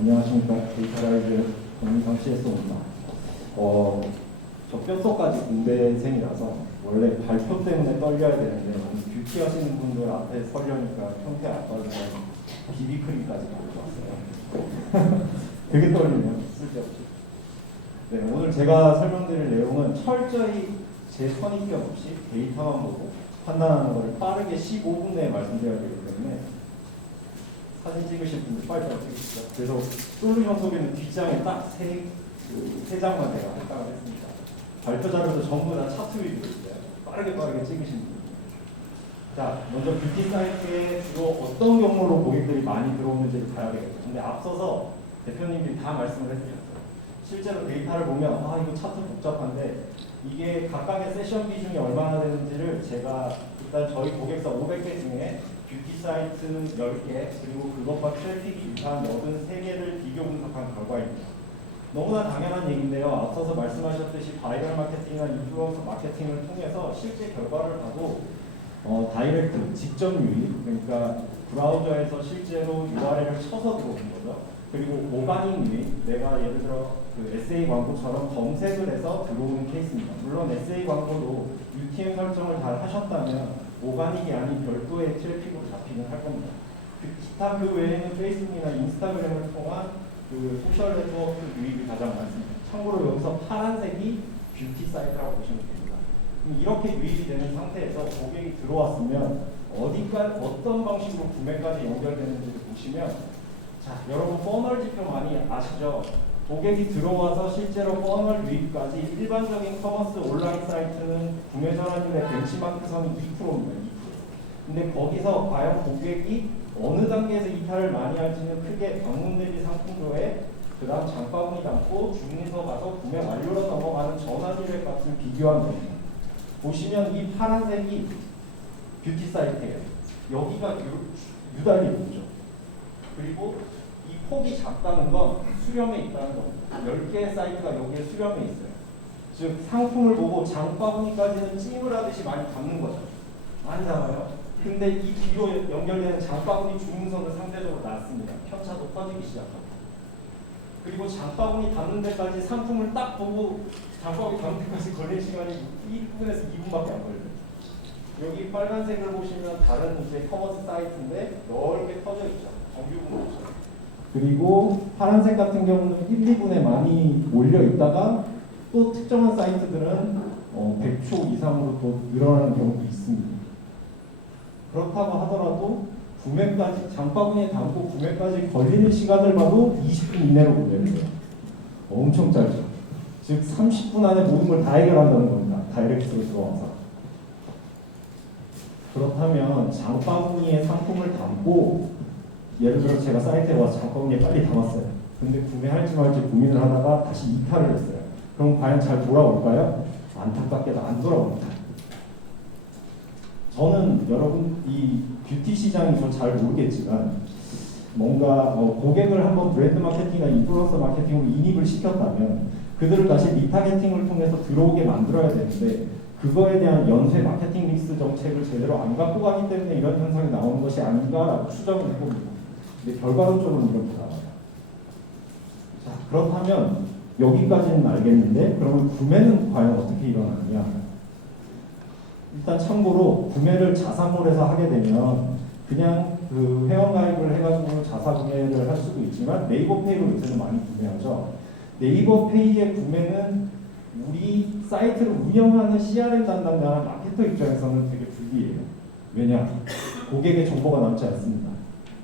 안녕하십니까. 데이터라이즈 권민성 CSO입니다. 저 뼛속까지 공대생이라서 원래 발표 때문에 떨려야 되는데 오늘 뷰티 하시는 분들 앞에 서려니까 형태 아빠는 비비크림까지 갖고 왔어요. 되게 떨리네요. 쓸데없이. 네, 오늘 제가 설명드릴 내용은 철저히 제 선입견 없이 데이터만 보고 판단하는 것을 빠르게 15분 내에 말씀드려야 되기 때문에 사진 찍으실 분들 빨리빨리 찍으시죠. 그래서 솔루션 소개는 뒷장에 딱 세 장만 제가 할당을 했습니다. 발표 자료도 전부 다 차트 위주로 있어요. 빠르게 찍으시면 됩니다. 자, 먼저 뷰티 사이트에 주로 어떤 경로로 고객들이 많이 들어오는지를 봐야 되겠죠. 근데 앞서서 대표님들이 다 말씀을 해주셨어요. 실제로 데이터를 보면 이거 차트 복잡한데 이게 각각의 세션 비중이 얼마나 되는지를 제가 일단 저희 고객사 500개 중에 뷰티 사이트 10개 그리고 그것과 트래픽이 유사한 83개를 비교 분석한 결과입니다. 너무나 당연한 얘기인데요. 앞서서 말씀하셨듯이 바이럴 마케팅이나 인플루언서 마케팅을 통해서 실제 결과를 봐도 다이렉트, 직접 유입, 그러니까 브라우저에서 실제로 URL을 쳐서 들어오는 거죠. 그리고 오가닉 유입, 내가 예를 들어 그 SA 광고처럼 검색을 해서 들어오는 케이스입니다. 물론 SA 광고도 UTM 설정을 잘 하셨다면 오가닉이 아닌 별도의 트래픽으로 잡히긴 할 겁니다. 기타 그 외에는 페이스북이나 인스타그램을 통한 그 소셜 네트워크 유입이 가장 많습니다. 참고로 여기서 파란색이 뷰티 사이트라고 보시면 됩니다. 이렇게 유입이 되는 상태에서 고객이 들어왔으면 어떤 방식으로 구매까지 연결되는지를 보시면, 자, 여러분 퍼널 지표 많이 아시죠? 고객이 들어와서 실제로 퍼널 유입까지 일반적인 커머스 온라인 사이트는 구매 전환율의 벤치마크 선이 2%입니다. 2%. 근데 거기서 과연 고객이 어느 단계에서 이탈을 많이 할지는 크게 방문 대비 상품 조회, 그 다음 장바구니 담고 주문서 가서 구매 완료로 넘어가는 전환율의 값을 비교한 겁니다. 보시면 이 파란색이 뷰티 사이트예요. 여기가 유달리 보죠. 그리고 이 폭이 작다는 건 수렴에 있다는 겁니다. 10개의 사이트가 여기에 수렴에 있어요. 즉 상품을 보고 장바구니까지는 찜을 하듯이 많이 담는 거죠. 많이 담아요. 근데 이 뒤로 연결되는 장바구니 주문서는 상대적으로 낮습니다. 편차도 커지기 시작합니다. 그리고 장바구니 담는 데까지 상품을 딱 보고 장바구니 담는 데까지 걸린 시간이 1분에서 2분밖에 안 걸려요. 여기 빨간색을 보시면 다른 이제 커머스 사이트인데 넓게 퍼져 있죠. 정규분 보죠. 그리고 파란색 같은 경우는 1, 2분에 많이 몰려 있다가 또 특정한 사이트들은 100초 이상으로 또 늘어나는 경우도 있습니다. 그렇다고 하더라도 구매까지 장바구니에 담고 구매까지 걸리는 시간을 봐도 20분 이내로 보내는 엄청 짧죠. 즉 30분 안에 모든 걸 다 해결한다는 겁니다. 다이렉트로 들어와서. 그렇다면 장바구니에 상품을 담고 예를 들어 제가 사이트에 와서 장바구니에 빨리 담았어요. 근데 구매할지 말지 고민을 하다가 다시 이탈을 했어요. 그럼 과연 잘 돌아올까요? 안타깝게도 안 돌아옵니다. 저는 여러분 이 뷰티 시장이 좀 잘 모르겠지만 뭔가 고객을 한번 브랜드 마케팅이나 인플루언서 마케팅으로 인입을 시켰다면 그들을 다시 리타겟팅을 통해서 들어오게 만들어야 되는데 그거에 대한 연쇄 마케팅 믹스 정책을 제대로 안 갖고 가기 때문에 이런 현상이 나오는 것이 아닌가라고 추정을 해봅니다. 근데 결과론적으로는 이렇게 나와요. 자, 그렇다면 여기까지는 알겠는데 그러면 구매는 과연 어떻게 일어나느냐? 일단 참고로 구매를 자사몰에서 하게 되면 그냥 그 회원가입을 해가지고 자사구매를 할 수도 있지만 네이버페이로 요새는 많이 구매하죠. 네이버페이의 구매는 우리 사이트를 운영하는 CRM 담당자나 마케터 입장에서는 되게 불리해요. 왜냐? 고객의 정보가 남지 않습니다.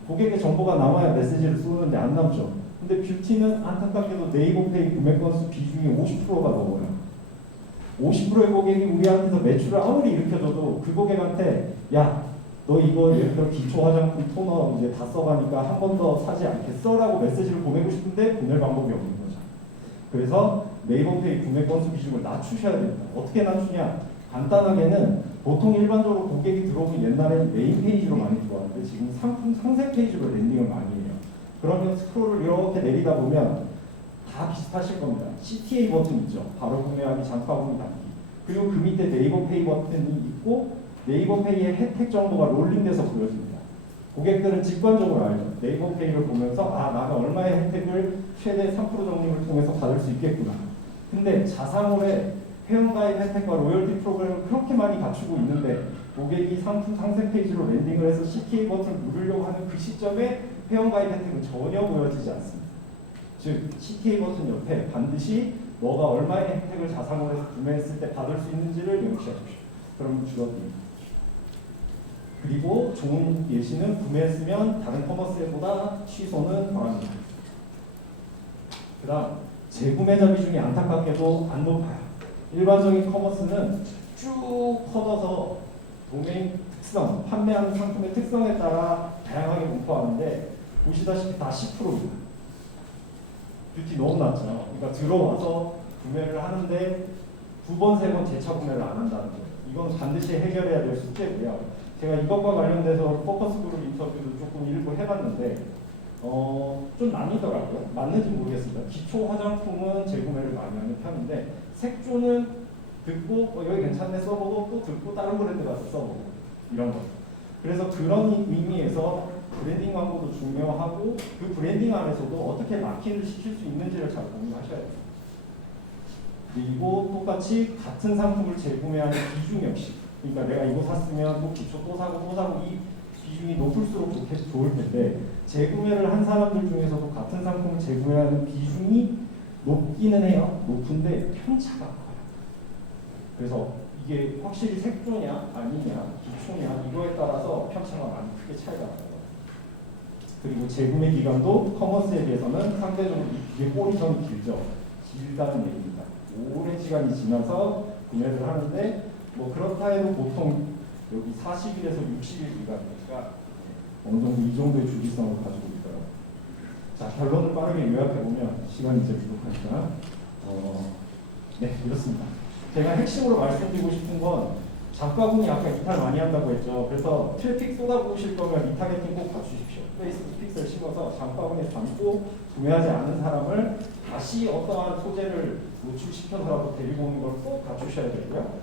고객의 정보가 남아야 메시지를 쏘는데 안 남죠. 근데 뷰티는 안타깝게도 네이버페이 구매 건수 비중이 50%가 넘어요. 50%의 고객이 우리한테서 매출을 아무리 일으켜줘도 그 고객한테 야, 너 이거 예를 들어 기초 화장품 토너 이제 다 써가니까 한 번 더 사지 않겠어? 라고 메시지를 보내고 싶은데 보낼 방법이 없는 거죠. 그래서 네이버페이 구매 건수 비중을 낮추셔야 됩니다. 어떻게 낮추냐? 간단하게는 보통 일반적으로 고객이 들어오면 옛날에는 메인 페이지로 많이 들어왔는데 지금 상품 상세 페이지로 랜딩을 많이 해요. 그러면 스크롤을 이렇게 내리다 보면 다 비슷하실 겁니다. CTA 버튼 있죠. 바로 구매하기, 장바구니 담기. 그리고 그 밑에 네이버페이 버튼이 있고 네이버페이의 혜택 정보가 롤링돼서 보여집니다. 고객들은 직관적으로 알죠. 네이버 페이를 보면서 아, 나가 얼마의 혜택을 최대 3% 적립을 통해서 받을 수 있겠구나. 근데 자사몰의 회원가입 혜택과 로열티 프로그램을 그렇게 많이 갖추고 있는데 고객이 상품 상세 페이지로 랜딩을 해서 CTA 버튼을 누르려고 하는 그 시점에 회원가입 혜택은 전혀 보여지지 않습니다. 즉 CTA 버튼 옆에 반드시 너가 얼마의 혜택을 자사몰에서 구매했을 때 받을 수 있는지를 명시하십시오. 그럼 줄어듭니다. 그리고 좋은 예시는 구매했으면 다른 커머스 앱보다 취소는 덜합니다. 그 다음 재구매자 비중이 안타깝게도 안 높아요. 일반적인 커머스는 쭉 커져서 도메인 특성, 판매하는 상품의 특성에 따라 다양하게 분포하는데 보시다시피 다 10%입니다. 뷰티 너무 낮죠. 그러니까 들어와서 구매를 하는데 두 번, 세 번 재차 구매를 안 한다는 거예요. 이건 반드시 해결해야 될 숙제고요. 제가 이것과 관련돼서 포커스 그룹 인터뷰도 조금 일부 해봤는데 좀 나뉘더라고요. 맞는지 모르겠습니다. 기초 화장품은 재구매를 많이 하는 편인데 색조는 듣고 여기 괜찮네 써보고 또 듣고 다른 브랜드 가서 써보고 이런 거. 그래서 그런 의미에서 브랜딩 광고도 중요하고 그 브랜딩 안에서도 어떻게 마케팅을 시킬 수 있는지를 잘 고민하셔야 돼요. 그리고 똑같이 같은 상품을 재구매하는 비중 역시, 그러니까 내가 이거 샀으면 또 기초 또 사고 이 비중이 높을수록 좋을 텐데 재구매를 한 사람들 중에서도 같은 상품을 재구매하는 비중이 높기는 해요. 높은데 편차가 커요. 그래서 이게 확실히 색조냐 아니냐 기초냐 이거에 따라서 편차가 많이 크게 차이가 나요. 그리고 재구매 기간도 커머스에 비해서는 상대적으로 이게 꼬리선이 길다는 얘기입니다. 오랜 시간이 지나서 구매를 하는데 뭐 그렇다 해도 보통 여기 40일에서 60일 기간이니까 어느 정도 이 정도의 주기성을 가지고 있더라고요. 자, 결론을 빠르게 요약해보면 시간이 이제 부족하니까 네, 이렇습니다. 제가 핵심으로 말씀드리고 싶은 건 작가분이 아까 이탈 많이 한다고 했죠. 그래서 트래픽 쏟아부으실 거면 리타겟팅 꼭 갖추십시오. 페이스북 픽셀 심어서 장바구니에 담고 구매하지 않은 사람을 다시 어떠한 소재를 노출시켜서라도 데리고 오는 걸 꼭 갖추셔야 되고요.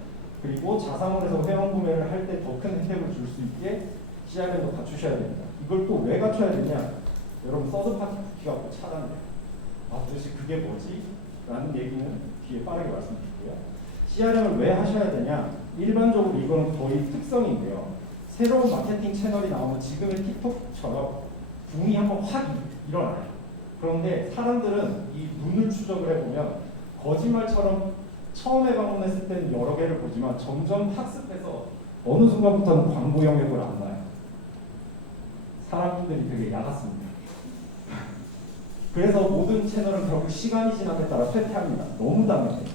그리고 자사몰에서 회원 구매를 할 때 더 큰 혜택을 줄 수 있게 CRM도 갖추셔야 됩니다. 이걸 또 왜 갖춰야 되냐? 여러분 서드파티 쿠키가 꼭 차단돼요. 도대체 그게 뭐지? 라는 얘기는 뒤에 빠르게 말씀드릴게요. CRM을 왜 하셔야 되냐? 일반적으로 이거는 거의 특성인데요. 새로운 마케팅 채널이 나오면 지금의 틱톡처럼 붐이 한번 확 일어나요. 그런데 사람들은 이 눈을 추적을 해보면 거짓말처럼 처음에 방문했을 때는 여러 개를 보지만 점점 학습해서 어느 순간부터는 광고 영역을 안 봐요. 사람들이 되게 야같습니다. 그래서 모든 채널은 결국 시간이 지남에 따라 쇠퇴합니다. 너무 당연해요.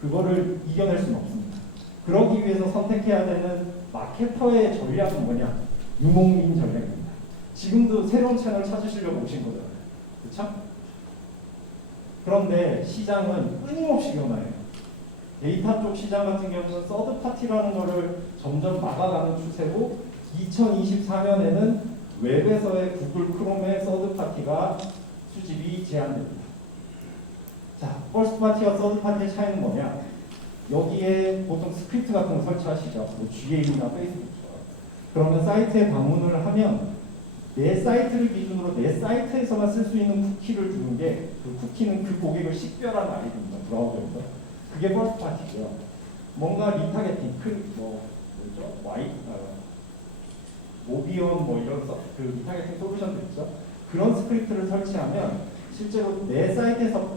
그거를 이겨낼 수는 없습니다. 그러기 위해서 선택해야 되는 마케터의 전략은 뭐냐? 유목민 전략입니다. 지금도 새로운 채널 찾으시려고 오신 거잖아요. 그렇죠? 그런데 시장은 끊임없이 변화해요. 데이터 쪽 시장 같은 경우는 서드파티라는 거를 점점 막아가는 추세고 2024년에는 웹에서의 구글 크롬의 서드파티가 수집이 제한됩니다. 자, 퍼스트파티와 서드파티의 차이는 뭐냐? 여기에 보통 스크립트 같은 거 설치하시죠. 뭐 GA나 페이스북처럼. 그러면 사이트에 방문을 하면 내 사이트를 기준으로 내 사이트에서만 쓸 수 있는 쿠키를 주는 게 그 쿠키는 그 고객을 식별한 아이디입니다. 브라우저에서. 그게 퍼스트파티죠. 뭔가 리타겟팅, 뭐죠? 모비온 뭐 이런 그 리타겟팅 솔루션들 있죠. 그런 스크립트를 설치하면 실제로 내 사이트에서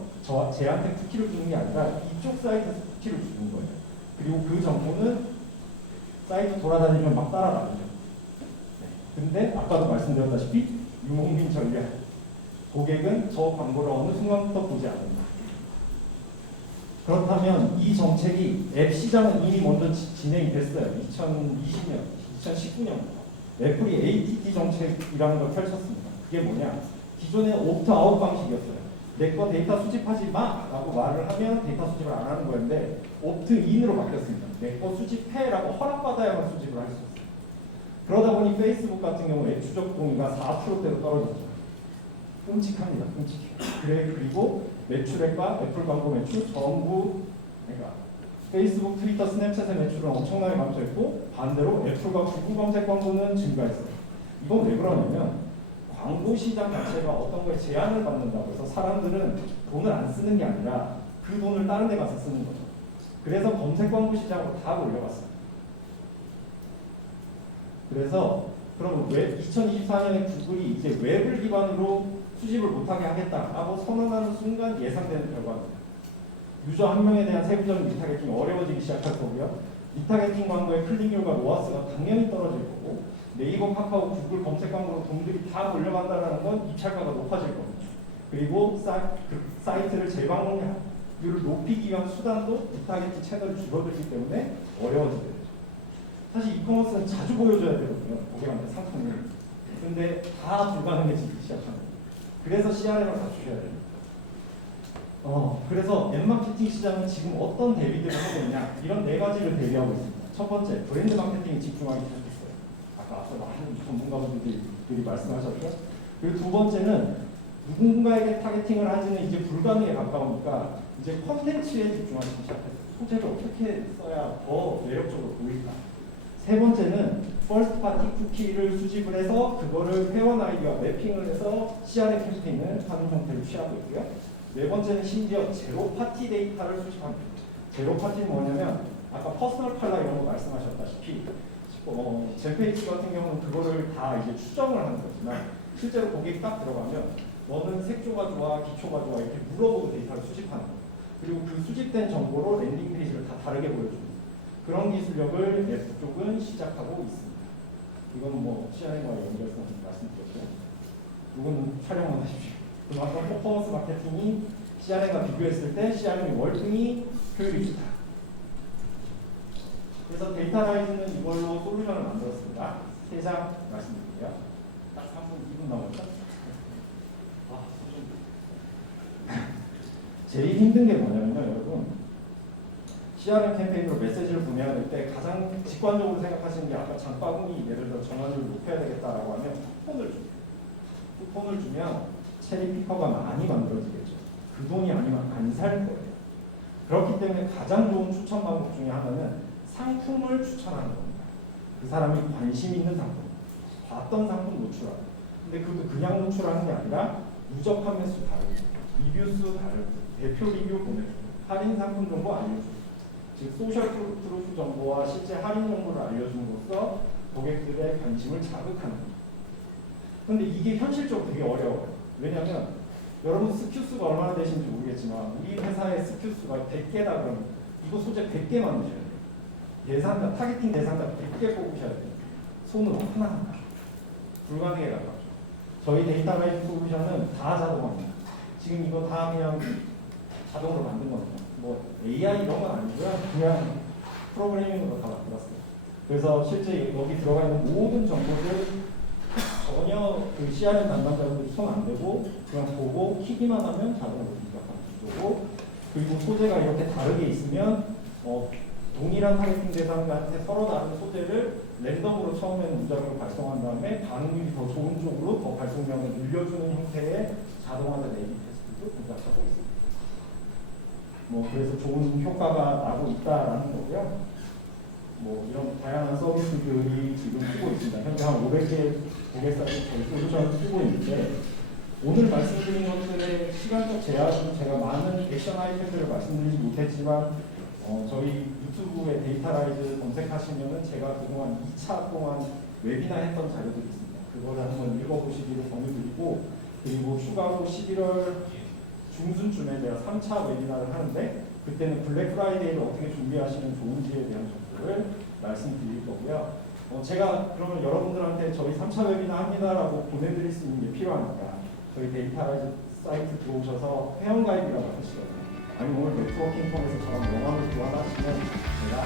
쟤한테 쿠키를 주는 게 아니라 이쪽 사이트에서 쿠키를 주는 거예요. 그리고 그 정보는 사이트 돌아다니면 막 따라다니죠. 근데 아까도 말씀드렸다시피 유목민 전략. 고객은 저 광고를 어느 순간부터 보지 않는다. 그렇다면 이 정책이 앱 시장은 이미 먼저 진행이 됐어요. 2020년, 2019년부터. 애플이 ATT 정책이라는 걸 펼쳤습니다. 그게 뭐냐? 기존에 옵트아웃 방식이었어요. 내 거 데이터 수집하지 마! 라고 말을 하면 데이터 수집을 안 하는 거였는데 옵트인으로 바뀌었습니다. 내 거 수집해! 라고 허락받아야만 수집을 할 수 있어요. 그러다 보니 페이스북 같은 경우 앱 추적 동의가 4%대로 떨어졌죠. 끔찍합니다. 끔찍해요. 그리고 매출액과 애플 광고 매출 전부 그러니까 페이스북, 트위터, 스냅챗의 매출은 엄청나게 감소했고 반대로 애플과 구글 검색 광고는 증가했어요. 이건 왜 그러냐면 광고 시장 자체가 어떤 거에 제한을 받는다고 해서 사람들은 돈을 안 쓰는 게 아니라 그 돈을 다른 데 가서 쓰는 거죠. 그래서 검색 광고 시장으로 다 몰려갔어요. 그래서 그럼 왜 2024년에 구글이 이제 웹을 기반으로 수집을 못하게 하겠다라고 선언하는 순간 예상되는 결과입니다. 유저 한 명에 대한 세부적인 리타게팅이 어려워지기 시작할 거고요. 리타게팅 광고의 클릭률과 로아스가 당연히 떨어질 거고 네이버, 카카오, 구글 검색 광고로 돈들이 다 몰려간다는 건 입찰가가 높아질 겁니다. 그리고 사이트를 재방문율을 높이기 위한 수단도 리타게팅 채널이 줄어들기 때문에 어려워지게 되죠. 사실 이커머스는 자주 보여줘야 되거든요. 고객한테 상품을. 근데 다 불가능해지기 시작합니다. 그래서 CRM을 갖추셔야 됩니다. 그래서 앱마케팅 시장은 지금 어떤 대비들을 하고 있냐 이런 네 가지를 대비하고 있습니다. 첫 번째, 브랜드 마케팅에 집중하기 시작했어요. 아까 앞서 많은 전문가분들이 말씀하셨죠. 그리고 두 번째는 누군가에게 타겟팅을 하지는 이제 불가능에 가까우니까 이제 콘텐츠에 집중하기 시작했어요. 소재를 어떻게 써야 더 매력적으로 보일까. 세 번째는 퍼스트 파티 쿠키를 수집을 해서 그거를 회원 아이디와 매핑을 해서 CRM 캠페인을 하는 형태를 취하고 있고요. 네 번째는 심지어 제로 파티 데이터를 수집합니다. 제로 파티는 뭐냐면 아까 퍼스널 컬러 이런 거 말씀하셨다시피 젠페이지 같은 경우는 그거를 다 이제 추정을 하는 거지만 실제로 고객이 딱 들어가면 너는 색조가 좋아, 기초가 좋아 이렇게 물어보고 데이터를 수집하는 거예요. 그리고 그 수집된 정보로 랜딩 페이지를 다 다르게 보여줍니다. 그런 기술력을 앱 쪽은 시작하고 있습니다. 이건 뭐 CRM과 연결해서 말씀드렸고요. 이거는 촬영만 하십시오. 그만큼 퍼포먼스 마케팅이 CRM과 비교했을 때 CRM이 월등히 효율이 좋다. 그래서 데이터라이즈는 이걸로 솔루션을 만들었습니다. 3장 말씀드릴게요. 딱 3분, 2분 남았죠? 제일 힘든 게 뭐냐면요, 여러분. CRM 캠페인으로 메시지를 보내야 될 때 가장 직관적으로 생각하시는 게 아까 장바구니 예를 들어 전환율을 높여야 되겠다라고 하면 쿠폰을 줍니다. 쿠폰을 주면 체리 피커가 많이 만들어지겠죠. 그 돈이 아니면 안 살 거예요. 그렇기 때문에 가장 좋은 추천 방법 중에 하나는 상품을 추천하는 겁니다. 그 사람이 관심 있는 상품, 봤던 상품 노출하고. 근데 그것도 그냥 노출하는 게 아니라 누적 판매 수 다르고, 리뷰 수 다르고, 대표 리뷰 보내주고, 할인 상품 정보 알려주고. 즉 소셜 프루프 정보와 실제 할인 정보를 알려줌으로써 고객들의 관심을 자극하는 겁니다. 근데 이게 현실적으로 되게 어려워요. 왜냐하면 여러분 스큐수가 얼마나 되시는지 모르겠지만 우리 회사의 스큐수가 100개다 그러면 이거 소재 100개 만드셔야 돼요. 대상자, 타겟팅 대상자 100개 뽑으셔야 돼요. 손으로 하나하나. 불가능에 가깝죠. 저희 데이터베이스 솔루션은 다 자동화입니다. 지금 이거 다 그냥 자동으로 만든 겁니다. 뭐 AI 이런 건 아니고요. 그냥 프로그래밍으로 다 만들었어요. 그래서 실제 여기 들어가 있는 모든 정보들 전혀 그 CRM 담당자분들이 손 안 대고 그냥 보고 키기만 하면 자동으로 입력하는 구조고, 그리고 소재가 이렇게 다르게 있으면 동일한 타겟팅 대상자한테 서로 다른 소재를 랜덤으로 처음에는 무작위로 발송한 다음에 반응률이 더 좋은 쪽으로 더 발송량을 늘려주는 형태의 자동화된 A/B 테스트도 동작하고 있습니다. 그래서 좋은 효과가 나고 있다라는 거고요. 이런 다양한 서비스들이 지금 쓰고 있습니다. 현재 한 500개 고객사들이 저희 솔루션을 쓰고 있는데, 오늘 말씀드린 것들의 시간적 제약은 제가 많은 액션 아이템들을 말씀드리지 못했지만 저희 유튜브에 데이터라이즈 검색하시면은 제가 그동안 2차 동안 웨비나 했던 자료들이 있습니다. 그거를 한번 읽어보시기를 권유드리고, 그리고 추가로 11월 중순쯤에 제가 3차 웨비나를 하는데 그때는 블랙 프라이데이를 어떻게 준비하시면 좋은지에 대한 정보를 말씀드릴 거고요. 제가 그러면 여러분들한테 저희 3차 웨비나 합니다라고 보내드릴 수 있는 게 필요하니까 저희 데이터라이즈 사이트 들어오셔서 회원가입이라고 하시거든요. 아니면 오늘 네트워킹 통해서 저랑 영화를 교환하시면 제가